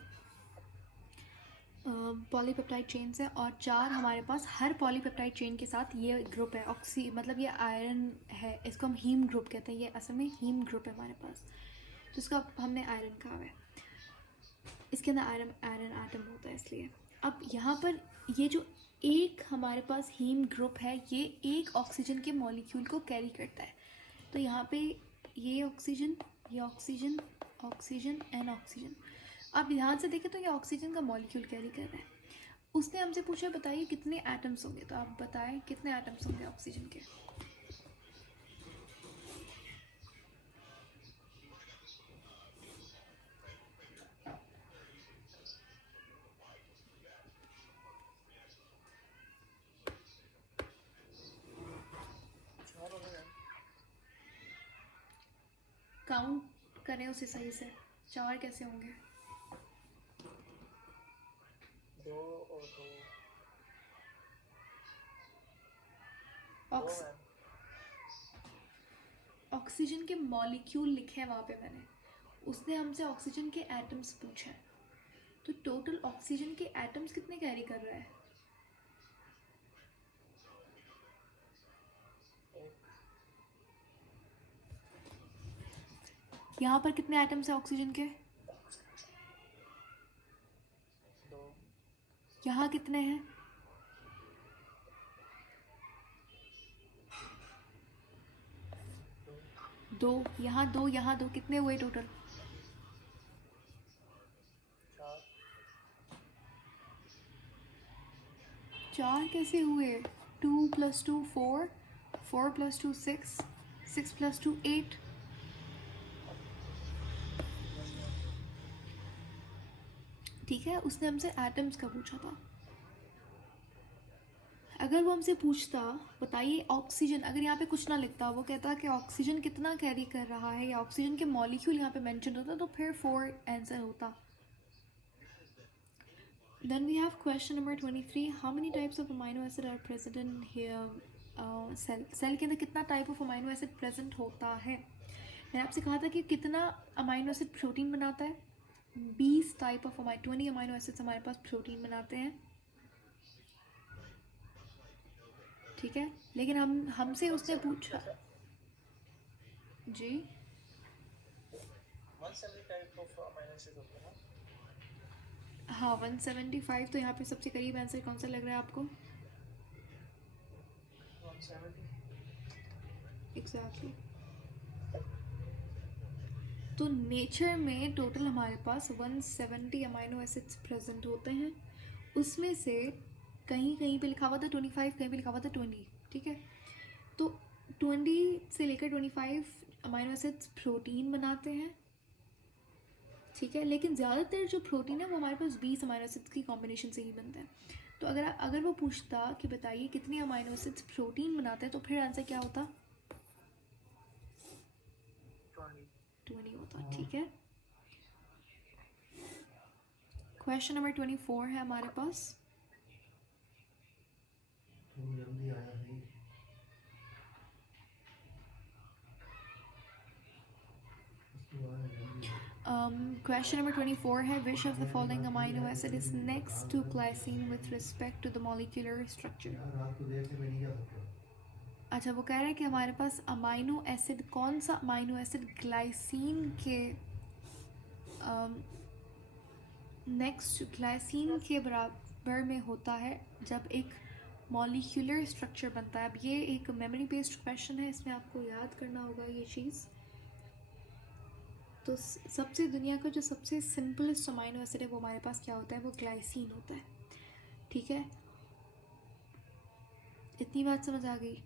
पॉलीपेप्टाइड चेन्स है, और 4 हमारे पास हर पॉलीपेप्टाइड चेन के साथ ये ग्रुप है, ऑक्सी मतलब ये आयरन है, इसको हम हीम ग्रुप कहते हैं, ये असल में हीम ग्रुप है हमारे पास, तो इसका हमने आयरन कहा है, इसके अंदर आयरन एटम होता है इसलिए। अब यहाँ पर ये जो एक हमारे पास हीम ग्रुप है, ये एक ऑक्सीजन के मॉलिक्यूल को कैरी करता है। तो यहाँ पे ये ऑक्सीजन, ये ऑक्सीजन, ऑक्सीजन एंड ऑक्सीजन। आप ध्यान से देखें तो ये ऑक्सीजन का मॉलिक्यूल कैरी कर रहा है। उसने हमसे पूछा बताइए कितने एटम्स होंगे, तो आप बताएं कितने एटम्स होंगे ऑक्सीजन के। काउंट करें उसे सही से, 4 कैसे होंगे, 2 और 2 ऑक्सीजन के मॉलिक्यूल लिखे हैं वहाँ पे मैंने, उसने हमसे ऑक्सीजन के एटम्स पूछे हैं, तो टोटल ऑक्सीजन के एटम्स कितने कैरी कर रहा है, यहाँ पर कितने एटम्स हैं ऑक्सीजन के, 2, यहाँ कितने हैं, 2, यहाँ 2, यहाँ 2, कितने हुए टोटल, 4 कैसे हुए, 2 + 2 4, 4 + 2 6, 6 + 2 8। ठीक है, उसने हमसे एटम्स का पूछा था। अगर वो हमसे पूछता बताइए ऑक्सीजन, अगर यहाँ पे कुछ ना लिखता, वो कहता कि ऑक्सीजन कितना कैरी कर रहा है या ऑक्सीजन के मॉलिक्यूल यहाँ पे मेंशन होता, तो फिर 4 आंसर होता। Then we have question number 23. How many types of amino acid are present in here? Cell के अंदर कितना type of amino acid present होता है। मैंने आपसे कहा था कि कितना अमाइनो एसिड प्रोटीन बनाता है, 20 टाइप ऑफ 20 अमाइनो एसिड्स हमारे पास प्रोटीन बनाते हैं। ठीक है, लेकिन हमसे उसने पूछा जी 170 टाइप ऑफ अमीनो एसिड होते हैं। हाँ 175। तो यहाँ पे सबसे करीब आंसर कौन सा लग रहा है आपको? 170 एग्जैक्टली। तो नेचर में टोटल हमारे पास 170 अमाइनो एसिड्स प्रेजेंट होते हैं, उसमें से कहीं कहीं पे लिखा हुआ था 25, कहीं पे लिखा हुआ था 20। ठीक है, तो 20 से लेकर 25 अमाइनो एसिड्स प्रोटीन बनाते हैं। ठीक है, लेकिन ज़्यादातर जो प्रोटीन है वो हमारे पास 20 अमाइनो एसिड्स की कॉम्बिनेशन से ही बनता है। तो अगर वो पूछता कि बताइए कितने अमाइनो एसिड्स प्रोटीन बनाते हैं, तो फिर आंसर क्या होता? 20 होता। ठीक है, क्वेश्चन नंबर 24 है हमारे पास। Question number 24 है, which of the following amino acid is next to glycine with respect to the molecular structure? अच्छा, वो कह रहा है कि हमारे पास अमाइनो एसिड, कौन सा अमाइनो एसिड ग्लाइसिन के नेक्स्ट ग्लाइसिन के बराबर में होता है जब एक मॉलिक्यूलर स्ट्रक्चर बनता है। अब ये एक मेमोरी बेस्ड क्वेश्चन है, इसमें आपको याद करना होगा ये चीज़। तो सबसे दुनिया का जो सबसे सिंपलेस्ट अमाइनो एसिड है वो हमारे पास क्या होता है, वो ग्लाइसिन होता है। ठीक है, इतनी बात समझ आ गई।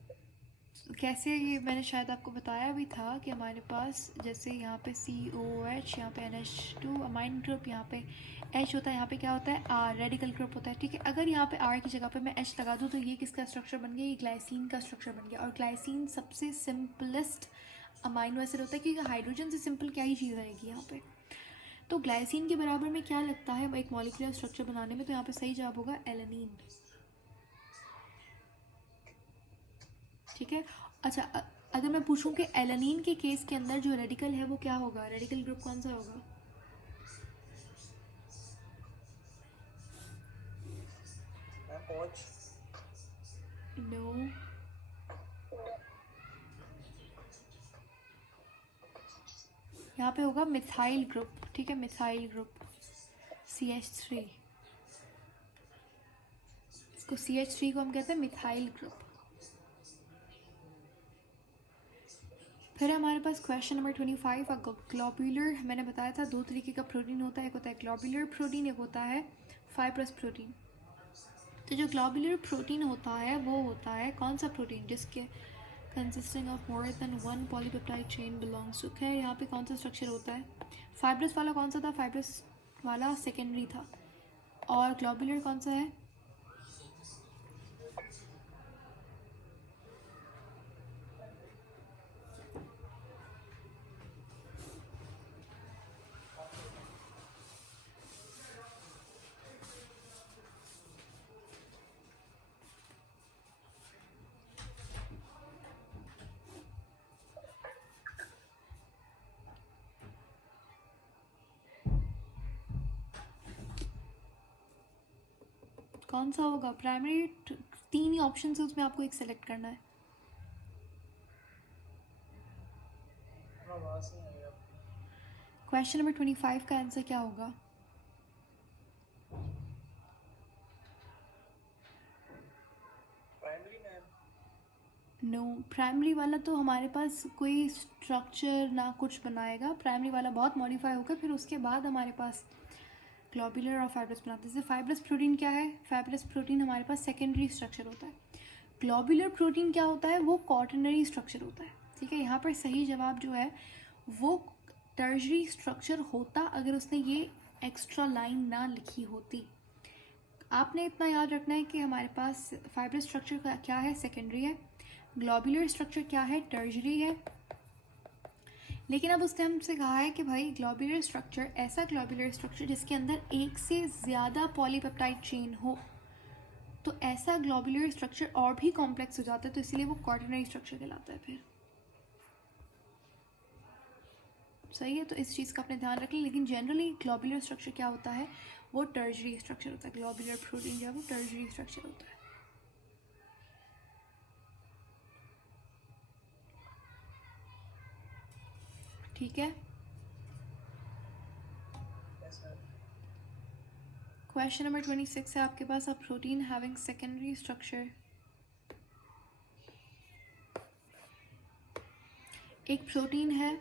कैसे, ये मैंने शायद आपको बताया भी था कि हमारे पास जैसे यहाँ पे COOH, यहाँ पे NH2 अमाइन ग्रुप, यहाँ पे H होता है, यहाँ पे क्या होता है R रेडिकल ग्रुप होता है। ठीक है, अगर यहाँ पे R की जगह पे मैं H लगा दूँ तो ये किसका स्ट्रक्चर बन गया, ये ग्लाइसिन का स्ट्रक्चर बन गया। और ग्लाइसिन सबसे सिंपलेस्ट अमाइनो एसिड होता है क्योंकि हाइड्रोजन से सिंपल क्या ही चीज़ आएगी यहाँ पे। तो ग्लाइसिन के बराबर में क्या लगता है एक मॉलिक्यूलर स्ट्रक्चर बनाने में, तो यहाँ पे सही जवाब होगा एलेनिन। ठीक है, अच्छा अगर मैं पूछूं कि एलेनिन के केस के अंदर जो रेडिकल है वो क्या होगा, रेडिकल ग्रुप कौन सा होगा? Ma'am OH। नो, यहाँ पे होगा मिथाइल ग्रुप। ठीक है, मिथाइल ग्रुप CH3, इसको CH3 को हम कहते हैं मिथाइल ग्रुप। फिर हमारे पास क्वेश्चन नंबर 25, ग्लोब्यूलर। मैंने बताया था दो तरीके का प्रोटीन होता है, एक होता है ग्लोब्यूलर प्रोटीन, एक होता है फाइब्रस प्रोटीन। तो जो ग्लोब्यूलर प्रोटीन होता है वो होता है कौन सा प्रोटीन, जिसके consisting of more than one polypeptide chain belongs to. खैर यहाँ पे कौन सा स्ट्रक्चर होता है, फाइब्रस वाला कौन सा था, फाइब्रस वाला सेकेंडरी था, और ग्लोब्यूलर कौन सा है? कौन सा होगा प्राइमरी? तीन ही ऑप्शन है उसमें, आपको एक सेलेक्ट करना है। आवाज नहीं आई आपकी। क्वेश्चन नंबर 25 का आंसर क्या होगा? Primary ma'am. नो, प्राइमरी वाला तो हमारे पास कोई स्ट्रक्चर ना कुछ बनाएगा, प्राइमरी वाला बहुत मॉडिफाई होगा, फिर उसके बाद हमारे पास ग्लोब्यूलर और फाइब्रस बनाते हैं। जैसे फाइब्रस प्रोटीन क्या है, फाइब्रस प्रोटीन हमारे पास सेकेंडरी स्ट्रक्चर होता है। ग्लोब्यूलर प्रोटीन क्या होता है, वो क्वाटरनरी स्ट्रक्चर होता है। ठीक है, यहाँ पर सही जवाब जो है वो टर्शरी स्ट्रक्चर होता अगर उसने ये एक्स्ट्रा लाइन ना लिखी होती। आपने इतना याद रखना है कि हमारे पास फाइब्रस स्ट्रक्चर का क्या है, सेकेंडरी है, ग्लोब्यूलर स्ट्रक्चर क्या है, टर्शरी है। लेकिन अब उसने हमसे कहा है कि भाई ग्लोब्यूलर स्ट्रक्चर, ऐसा ग्लोब्यूलर स्ट्रक्चर जिसके अंदर एक से ज़्यादा पॉलीपेप्टाइड चेन हो, तो ऐसा ग्लोब्यूलर स्ट्रक्चर और भी कॉम्प्लेक्स हो जाता है, तो इसलिए वो क्वाटरनरी स्ट्रक्चर कहलाता है। फिर सही है, तो इस चीज़ का अपने ध्यान रख लें। लेकिन जनरली ग्लोब्यूलर स्ट्रक्चर क्या होता है, वो टर्शरी स्ट्रक्चर होता है। ग्लोब्यूलर प्रोटीन जो है वो टर्शरी स्ट्रक्चर होता है। ठीक है, यस मैम। क्वेश्चन नंबर 26 है आपके पास, a protein having secondary structure. एक प्रोटीन है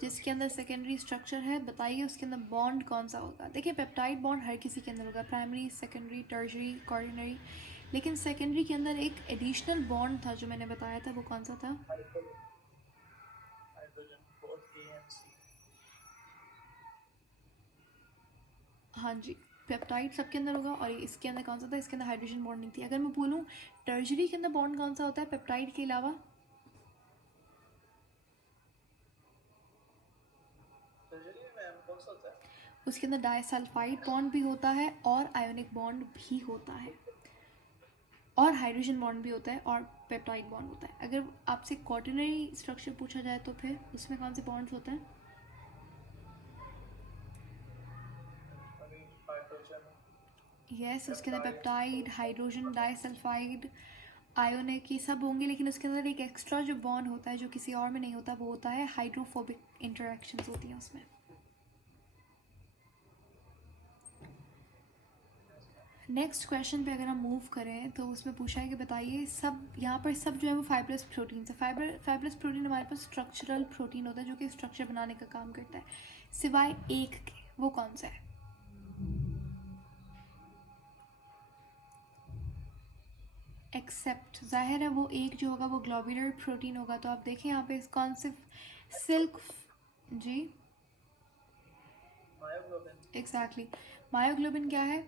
जिसके अंदर सेकेंडरी स्ट्रक्चर है, बताइए उसके अंदर बॉन्ड कौन सा होगा। देखिए पेप्टाइड बॉन्ड हर किसी के अंदर होगा, प्राइमरी, सेकेंडरी, टर्शरी, कॉर्डिनरी। लेकिन सेकेंडरी के अंदर एक एडिशनल बॉन्ड था जो मैंने बताया था, वो कौन सा था? Hydrogen, both A and C। हाँ जी, पेप्टाइड सबके अंदर होगा, और इसके अंदर कौन सा था, इसके अंदर हाइड्रोजन बॉन्ड नहीं थी। अगर मैं बोलूँ टर्शरी के अंदर बॉन्ड कौन सा होता है पेप्टाइड के अलावा? सर्जरी में मैम कौन सा होता है? उसके अंदर डाइसल्फाइड बॉन्ड भी होता है, और आयोनिक बॉन्ड भी होता है, और हाइड्रोजन बॉन्ड भी होता है, और पेप्टाइड बॉन्ड होता है। अगर आपसे क्वाटरनरी स्ट्रक्चर पूछा जाए तो फिर उसमें कौन से बॉन्ड्स होते हैं? अभी हाइड्रोजन। यस, उसके अंदर पेप्टाइड, हाइड्रोजन, डाइसल्फाइड आयोनिक, ये सब होंगे, लेकिन उसके अंदर एक एक्स्ट्रा जो बॉन्ड होता है जो किसी और में नहीं होता, वो होता है हाइड्रोफोबिक इंटरेक्शंस होती हैं उसमें। नेक्स्ट क्वेश्चन पे अगर हम मूव करें तो उसमें पूछा है कि बताइए सब, यहाँ पर सब जो है वो फाइब्रस प्रोटीन है। फाइब्रस प्रोटीन हमारे पास स्ट्रक्चरल प्रोटीन होता है जो कि स्ट्रक्चर बनाने का काम करता है, सिवाय एक के। वो कौन सा है? एक्सेप्ट, जाहिर है वो एक जो होगा वो ग्लोबुलर प्रोटीन होगा। तो आप देखें यहाँ पे कौन से सिल्क, जी मायोग्लोबिन। एग्जैक्टली। मायोग्लोबिन क्या है?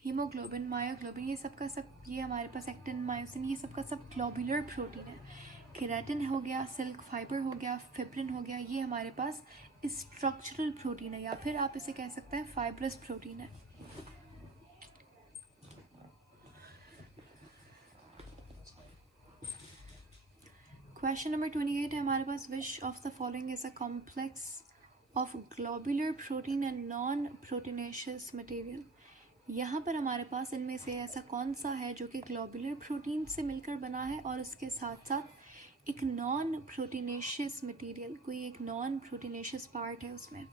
हीमोग्लोबिन, मायोग्लोबिन, ये सब का सब, ये हमारे पास एक्टिन, मायोसिन, ये सब का सब ग्लोबुलर प्रोटीन है। केराटिन हो गया, सिल्क फाइबर हो गया, फिब्रिन हो गया, ये हमारे पास स्ट्रक्चरल प्रोटीन है, या फिर आप इसे कह सकते हैं फाइब्रस प्रोटीन है। क्वेश्चन नंबर 28 है हमारे पास, which of the following is a complex of globular protein and non proteinaceous material. यहाँ पर हमारे पास इनमें से ऐसा कौन सा है जो कि ग्लोबुलर प्रोटीन से मिलकर बना है और उसके साथ साथ एक नॉन प्रोटीनेशियस मटेरियल, कोई एक नॉन प्रोटीनेशियस पार्ट है उसमें,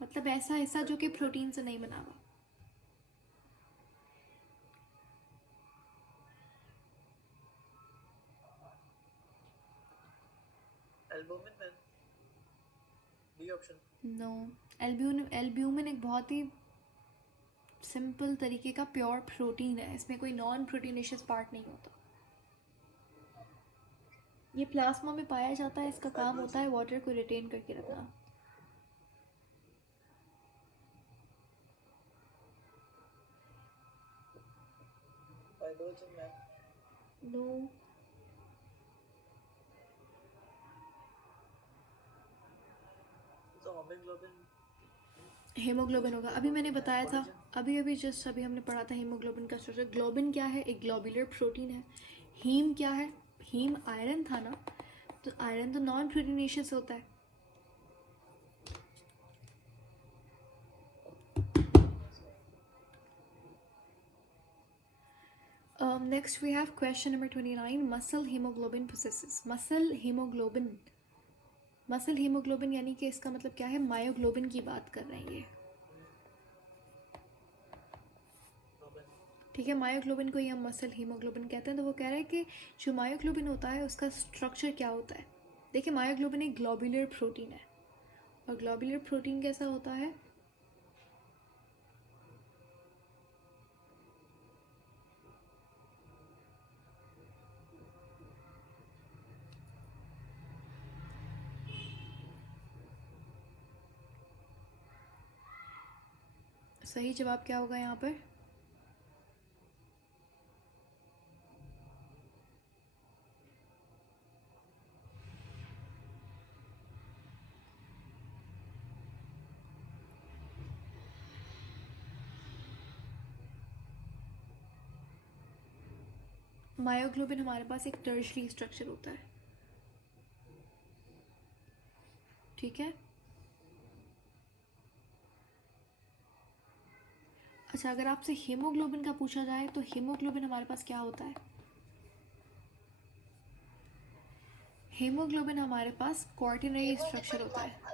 मतलब ऐसा हिस्सा जो कि प्रोटीन से नहीं बना हुआ। Albumin man, D option. No, albumin एक बहुत ही सिंपल तरीके का प्योर प्रोटीन है, इसमें कोई नॉन प्रोटीनेशियस पार्ट नहीं होता। ये प्लाज्मा में पाया जाता है, इसका काम होता है वाटर को रिटेन करके रखना। फाइब्रोजिन मैन। नो, तो हीमोग्लोबिन। हेमोग्लोबिन होगा। अभी मैंने बताया था, अभी जस्ट अभी हमने पढ़ा था हीमोग्लोबिन का स्ट्रक्चर। ग्लोबिन क्या है? एक ग्लोबुलर प्रोटीन है। हीम क्या है? हीम आयरन था ना, तो आयरन तो नॉन प्रोटीनेशियस होता है। Next we have question number 29, muscle haemoglobin possesses. Muscle haemoglobin यानी कि इसका मतलब क्या है? मायोग्लोबिन की बात कर रहे हैं ये, ठीक है। मायोग्लोबिन को ही हम मसल हीमोग्लोबिन कहते हैं। तो वो कह रहा है कि जो मायोग्लोबिन होता है उसका स्ट्रक्चर क्या होता है। देखिए, मायोग्लोबिन एक ग्लोबुलर प्रोटीन है, और ग्लोबुलर प्रोटीन कैसा होता है? सही जवाब क्या होगा यहाँ पर? मायोग्लोबिन हमारे पास एक टर्शरी स्ट्रक्चर होता है, ठीक है। अच्छा, अगर आपसे हीमोग्लोबिन का पूछा जाए तो हीमोग्लोबिन हमारे पास क्या होता है? हीमोग्लोबिन हमारे पास क्वार्टिनरी स्ट्रक्चर होता है।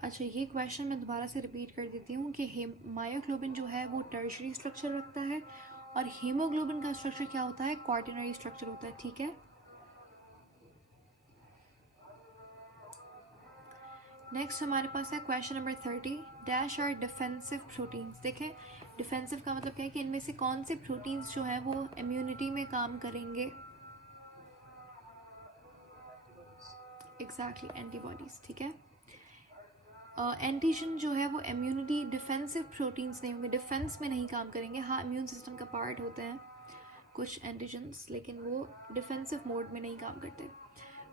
अच्छा, ये क्वेश्चन मैं दोबारा से रिपीट कर देती हूँ कि मायोग्लोबिन जो है वो टर्शरी स्ट्रक्चर रखता है, और हीमोग्लोबिन का स्ट्रक्चर क्या होता है? क्वार्टिनरी स्ट्रक्चर होता है, ठीक है। नेक्स्ट हमारे पास है क्वेश्चन नंबर 30, डैश और डिफेंसिव प्रोटीन्स। देखें, डिफेंसिव का मतलब क्या है कि इनमें से कौन से प्रोटीन्स जो हैं वो इम्यूनिटी में काम करेंगे। एग्जैक्टली, एंटीबॉडीज, ठीक है। एंटीजन जो है वो इम्यूनिटी, डिफेंसिव प्रोटीन्स नहीं होंगे, डिफेंस में नहीं काम करेंगे। हाँ, इम्यून सिस्टम का पार्ट होते हैं कुछ एंटीजन्स, लेकिन वो डिफेंसिव मोड में नहीं काम करते।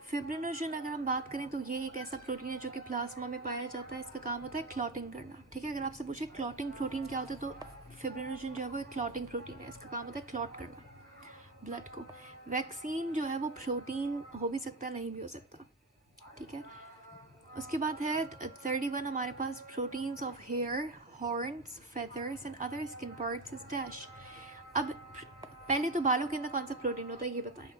फिब्रिनोजन अगर हम बात करें तो ये एक ऐसा प्रोटीन है जो कि प्लाज्मा में पाया जाता है, इसका काम होता है क्लॉटिंग करना, ठीक है। अगर आपसे पूछे क्लॉटिंग प्रोटीन क्या होता है तो फिब्रिनोजन जो है वो एक क्लॉटिंग प्रोटीन है, इसका काम होता है क्लॉट करना ब्लड को। वैक्सीन जो है वो प्रोटीन हो भी सकता है, नहीं भी हो सकता। ठीक है। उसके बाद है 31 हमारे पास proteins of hair, horns, feathers and other skin parts is dash. अब पहले तो बालों के अंदर कौन सा प्रोटीन होता है ये बताएं।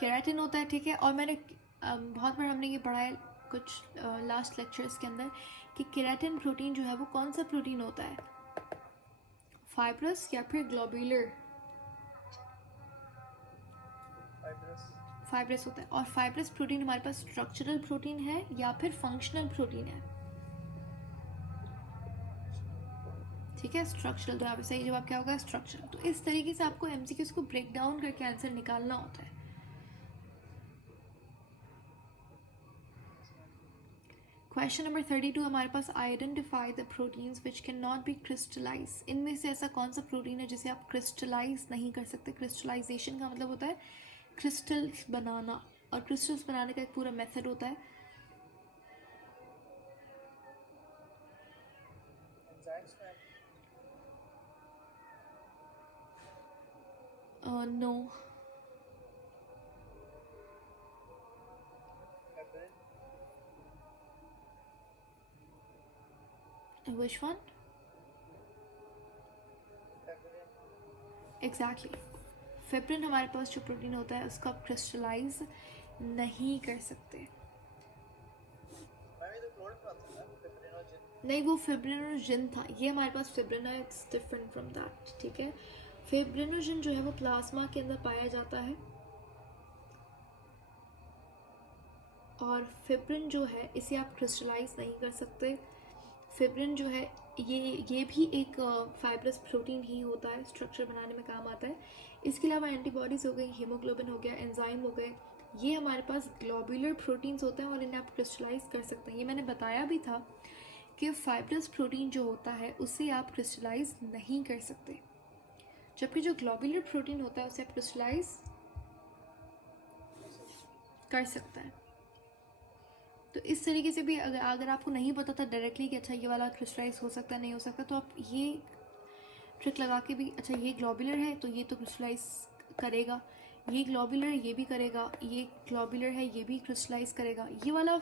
केराटिन होता है, ठीक है। और मैंने बहुत बार हमने ये पढ़ा है कुछ लास्ट लेक्चर्स के अंदर कि केराटिन प्रोटीन जो है वो कौन सा प्रोटीन होता है, फाइब्रस या फिर ग्लोब्यूलर? फाइब्रस होता है। और फाइब्रस प्रोटीन हमारे पास स्ट्रक्चरल प्रोटीन है या फिर फंक्शनल प्रोटीन है? ठीक है, स्ट्रक्चरल। तो यहाँ पे सही जवाब क्या होगा, स्ट्रक्चरल। तो इस तरीके से आपको एमसीक्यूज को ब्रेक डाउन करके आंसर निकालना होता है। क्वेश्चन नंबर 32 हमारे पास, identify the proteins which can not be crystallize. इनमें से ऐसा कौन सा प्रोटीन है जिसे आप क्रिस्टलाइज नहीं कर सकते? क्रिस्टलाइजेशन का मतलब होता है क्रिस्टल्स बनाना, और क्रिस्टल्स बनाने का एक पूरा मेथड होता है। No. Which one? Exactly. Fibrin हमारे पास जो प्रोटीन होता है उसको आप क्रिस्टलाइज नहीं कर सकते। नहीं, वो फिब्रिनोजन था, ये हमारे पास फिब्रिन है, इट्स डिफरेंट फ्रॉम दैट, ठीक है। फिब्रिनोजन जो है वो प्लाज्मा के अंदर पाया जाता है, और फिब्रिन जो है इसे आप क्रिस्टलाइज नहीं कर सकते। फिब्रिन जो है ये भी एक फाइब्रस प्रोटीन ही होता है, स्ट्रक्चर बनाने में काम आता है। इसके अलावा एंटीबॉडीज़ हो गई, हीमोग्लोबिन हो गया, एंजाइम हो गए, ये हमारे पास ग्लोब्यूलर प्रोटीन्स होते हैं और इन्हें आप क्रिस्टलाइज कर सकते हैं। ये मैंने बताया भी था कि फाइब्रस प्रोटीन जो होता है उसे आप क्रिस्टलाइज नहीं कर सकते, जबकि जो ग्लोब्यूलर प्रोटीन होता है उसे आप क्रिस्टलाइज कर सकते हैं। तो इस तरीके से भी अगर आपको नहीं पता था डायरेक्टली कि अच्छा ये वाला क्रिस्टलाइज हो सकता है नहीं हो सकता, तो आप ये ट्रिक लगा के भी, अच्छा ये ग्लोब्यूलर है तो ये तो क्रिस्टलाइज करेगा, ये ग्लोब्यूलर है ये भी करेगा, ये ग्लोब्यूलर है ये भी क्रिस्टलाइज करेगा, ये वाला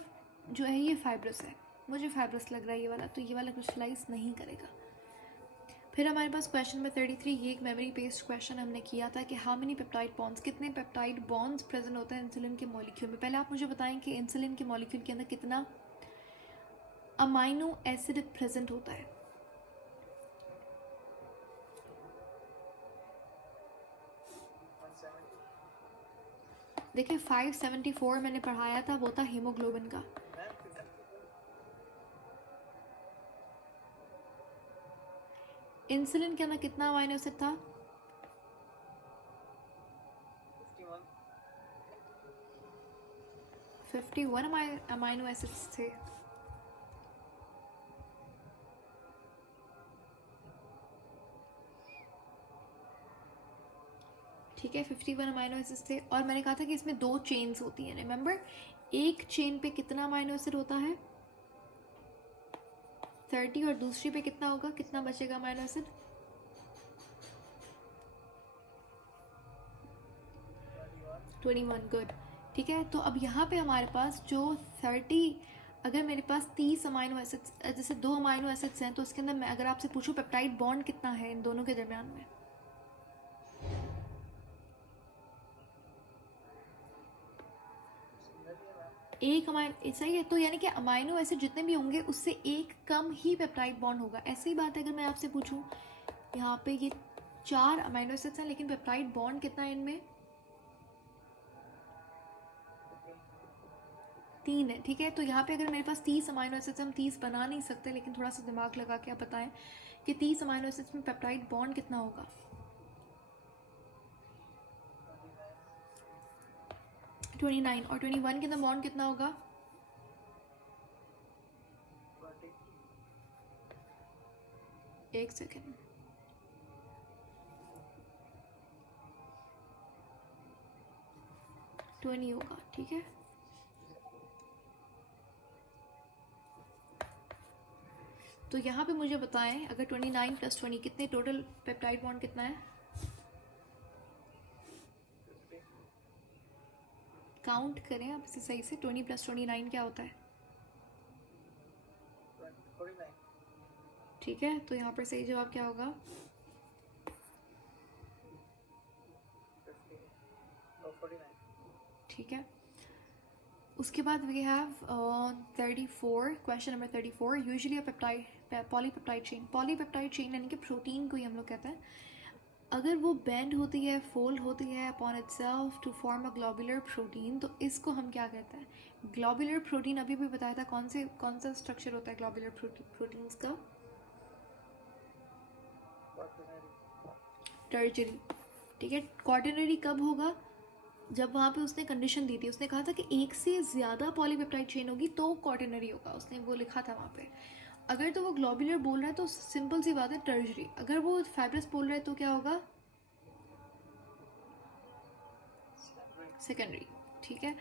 जो है ये फाइब्रस है, मुझे फाइब्रस लग रहा है ये वाला, तो ये वाला क्रिस्टलाइज नहीं करेगा। फिर हमारे पास क्वेश्चन नंबर 33, ये एक मेमोरी बेस्ड क्वेश्चन हमने किया था कि हाउ मेनी पेप्टाइड बॉन्ड्स, कितने पेप्टाइड बॉन्ड्स प्रेजेंट होते हैं इंसुलिन के मॉलिक्यूल में। पहले आप मुझे बताएं कि इंसुलिन के मॉलिक्यूल के अंदर कितना अमाइनो एसिड प्रेजेंट होता है। देखिए 574 मैंने पढ़ाया था, वो था हीमोग्लोबिन का। इंसुलिन के अंदर कितना अमाइनो एसिड था? 51 अमाइनो एसिड्स थे। ठीक है, 51 अमाइनो एसिड्स थे, और मैंने कहा था कि इसमें 2 चेन्स होती हैं, रिमेंबर। एक चेन पे कितना अमाइनो एसिड होता है? 30, और दूसरी पे कितना होगा, कितना बचेगा अमाइनो एसिड? 21, गुड। ठीक है, तो अब यहाँ पे हमारे पास जो 30, अगर मेरे पास 30 अमाइनो एसिड्स, जैसे 2 अमाइनो एसिड्स हैं, तो उसके अंदर मैं अगर आपसे पूछूं पेप्टाइड बॉन्ड कितना है इन दोनों के दरमियान में, एक अमाइनो, सही है। तो यानी कि अमाइनो एसिड जितने भी होंगे उससे एक कम ही पेप्टाइड बॉन्ड होगा। ऐसी ही बात है अगर मैं आपसे पूछूं, यहाँ पे ये 4 अमाइनो एसिड्स हैं लेकिन पेप्टाइड बॉन्ड कितना है इनमें? 3 है, ठीक है। तो यहाँ पे अगर मेरे पास 30 अमाइनो एसिड्स, हम 30 बना नहीं सकते, लेकिन थोड़ा सा दिमाग लगा के आप बताएं कि 30 अमाइनो एसिड्स में पेप्टाइड बॉन्ड कितना होगा? 29, और 21 के अंदर बॉन्ड कितना होगा? 1 सेकेंड, तो नहीं होगा, ठीक है। तो यहाँ पे मुझे बताएं अगर 29 + 20 कितने, टोटल पेप्टाइड बॉन्ड कितना है? काउंट करें आप इसे सही से, 20 + 29 क्या होता है? 49. ठीक है, तो यहाँ पर सही जवाब क्या होगा? 50. No, 49. ठीक है, उसके बाद we have 34, question number 34। Usually a peptide polypeptide chain यानी कि प्रोटीन को ही हम लोग कहते हैं, अगर वो बेंड होती है, फोल्ड होती है upon itself to form a globular protein, तो इसको हम क्या कहते हैं? ग्लोबुलर प्रोटीन अभी भी बताया था, कौन सा स्ट्रक्चर होता है ग्लोबुलर प्रोटीन्स का? Quaternary. टर्जरी। ठीक है, क्वार्टरनरी कब होगा? जब वहाँ पे उसने कंडीशन दी थी, उसने कहा था कि एक से ज़्यादा पॉलीपेप्टाइड चेन होगी तो क्वार्टरनरी होगा, उसने वो लिखा था वहाँ पे। अगर तो वो ग्लोबुलर बोल रहा है तो सिंपल सी बात है टर्जरी, अगर वो फाइब्रस बोल रहा है तो क्या होगा? Secondary. सेकेंडरी। ठीक है,